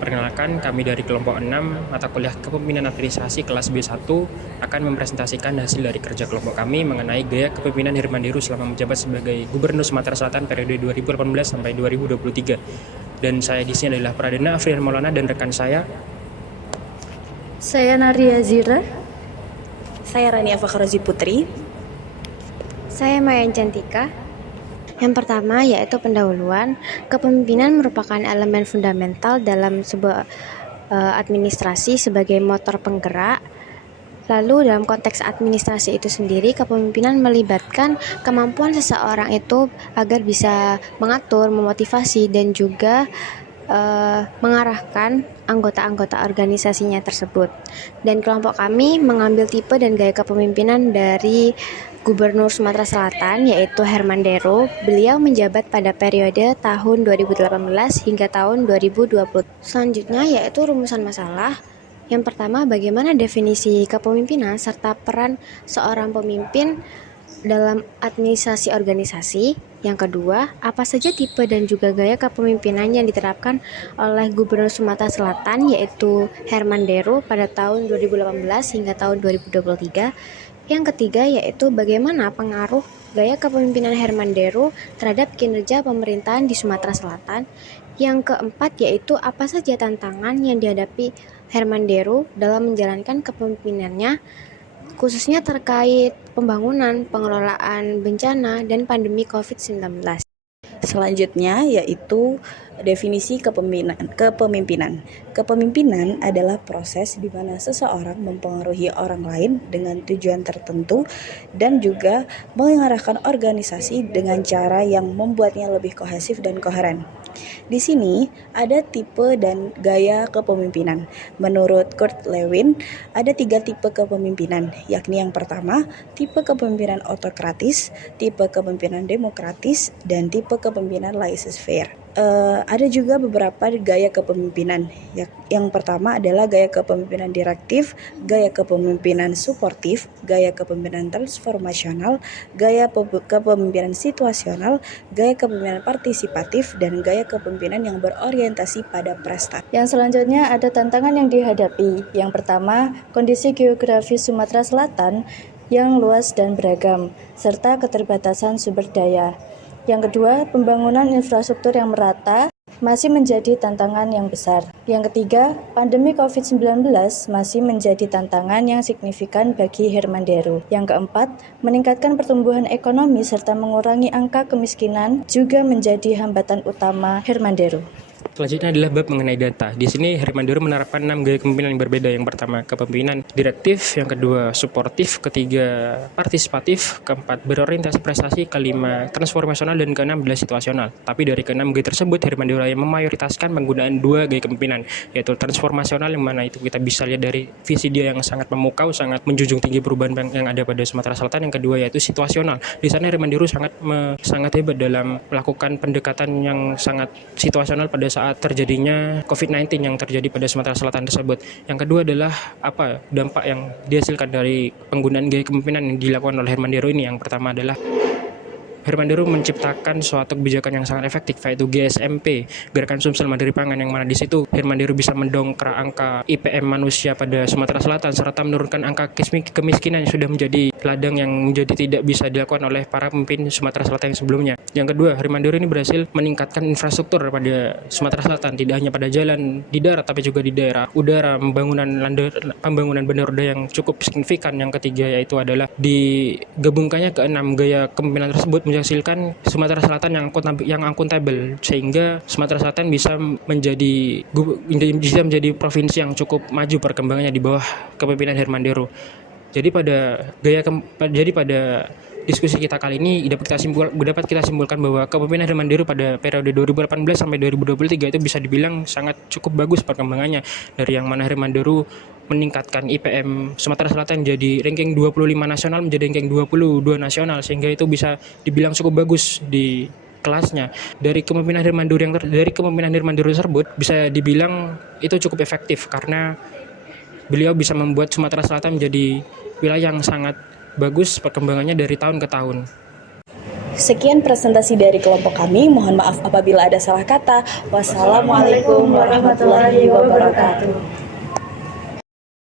Perkenalkan, kami dari kelompok 6 mata kuliah Kepemimpinan Administrasi kelas B1 akan mempresentasikan hasil dari kerja kelompok kami mengenai gaya kepemimpinan Herman Deru selama menjabat sebagai Gubernur Sumatera Selatan periode 2018 sampai 2023. Dan saya di sini adalah Pradana Afrian Maulana dan rekan saya. Saya Naria Zira. Saya Rania Fakhrozi Putri. Saya Mayan Cantika. Yang pertama yaitu pendahuluan. Kepemimpinan merupakan elemen fundamental dalam sebuah administrasi sebagai motor penggerak. Lalu dalam konteks administrasi itu sendiri, kepemimpinan melibatkan kemampuan seseorang itu agar bisa mengatur, memotivasi, dan juga mengarahkan anggota-anggota organisasinya tersebut. Dan kelompok kami mengambil tipe dan gaya kepemimpinan dari Gubernur Sumatera Selatan yaitu Herman Deru. Beliau menjabat pada periode tahun 2018 hingga tahun 2020. Selanjutnya yaitu rumusan masalah. Yang pertama, bagaimana definisi kepemimpinan serta peran seorang pemimpin dalam administrasi organisasi. Yang kedua, apa saja tipe dan juga gaya kepemimpinan yang diterapkan oleh Gubernur Sumatera Selatan yaitu Herman Deru pada tahun 2018 hingga tahun 2023. Yang ketiga yaitu bagaimana pengaruh gaya kepemimpinan Herman Deru terhadap kinerja pemerintahan di Sumatera Selatan. Yang keempat yaitu apa saja tantangan yang dihadapi Herman Deru dalam menjalankan kepemimpinannya, khususnya terkait pembangunan, pengelolaan bencana, dan pandemi COVID-19. Selanjutnya yaitu definisi kepemimpinan. Kepemimpinan adalah proses di mana seseorang mempengaruhi orang lain dengan tujuan tertentu dan juga mengarahkan organisasi dengan cara yang membuatnya lebih kohesif dan koheren. Di sini ada tipe dan gaya kepemimpinan. Menurut Kurt Lewin, ada 3 tipe kepemimpinan, yakni yang pertama, tipe kepemimpinan autokratis, tipe kepemimpinan demokratis, dan tipe kepemimpinan laissez-faire. Ada juga beberapa gaya kepemimpinan. Yang pertama adalah gaya kepemimpinan direktif, gaya kepemimpinan suportif, gaya kepemimpinan transformasional, gaya kepemimpinan situasional, gaya kepemimpinan partisipatif, dan gaya kepemimpinan yang berorientasi pada prestasi. Yang selanjutnya ada tantangan yang dihadapi. Yang pertama, kondisi geografis Sumatera Selatan yang luas dan beragam, serta keterbatasan sumber daya. Yang kedua, pembangunan infrastruktur yang merata masih menjadi tantangan yang besar. Yang ketiga, pandemi COVID-19 masih menjadi tantangan yang signifikan bagi Herman Deru. Yang keempat, meningkatkan pertumbuhan ekonomi serta mengurangi angka kemiskinan juga menjadi hambatan utama Herman Deru. Selanjutnya adalah bab mengenai data. Di sini Herman Deru menerapkan 6 gaya kepemimpinan yang berbeda. Yang pertama, kepemimpinan direktif, yang kedua, suportif, ketiga, partisipatif, keempat, berorientasi prestasi, kelima, transformasional, dan keenam adalah situasional. Tapi dari keenam gaya tersebut, Herman Deru yang memprioritaskan penggunaan 2 gaya kepemimpinan, yaitu transformasional, yang mana itu kita bisa lihat dari visi dia yang sangat memukau, sangat menjunjung tinggi perubahan yang ada pada Sumatera Selatan. Yang kedua yaitu situasional. Di sana Herman Deru sangat hebat dalam melakukan pendekatan yang sangat situasional pada saat terjadinya COVID-19 yang terjadi pada Sumatera Selatan tersebut. Yang kedua adalah apa dampak yang dihasilkan dari penggunaan gaya kepemimpinan yang dilakukan oleh Herman Deru ini. Yang pertama adalah Herman Deru menciptakan suatu kebijakan yang sangat efektif, yaitu GSMP, Gerakan Sumsel Mandiri Pangan, yang mana di situ Herman Deru bisa mendongkrak angka IPM manusia pada Sumatera Selatan serta menurunkan angka kemiskinan yang sudah menjadi ladang yang menjadi tidak bisa dilakukan oleh para pemimpin Sumatera Selatan yang sebelumnya. Yang kedua, Herman Deru ini berhasil meningkatkan infrastruktur pada Sumatera Selatan, tidak hanya pada jalan di darat tapi juga di daerah udara, pembangunan bandar udara yang cukup signifikan. Yang ketiga yaitu adalah digabungkannya ke 6 gaya kepemimpinan tersebut menghasilkan Sumatera Selatan yang akuntabel, sehingga Sumatera Selatan bisa menjadi provinsi yang cukup maju perkembangannya di bawah kepemimpinan Herman Deru. Jadi pada diskusi kita kali ini dapat kita simpulkan bahwa kepemimpinan Herman Deru pada periode 2018 sampai 2023 itu bisa dibilang sangat cukup bagus perkembangannya, dari yang mana Herman Deru meningkatkan IPM Sumatera Selatan jadi ranking 25 nasional menjadi ranking 22 nasional, sehingga itu bisa dibilang cukup bagus di kelasnya. Dari kepemimpinan Herman Deru tersebut bisa dibilang itu cukup efektif karena beliau bisa membuat Sumatera Selatan menjadi wilayah yang sangat bagus perkembangannya dari tahun ke tahun. Sekian presentasi dari kelompok kami. Mohon maaf apabila ada salah kata. Wassalamualaikum warahmatullahi wabarakatuh.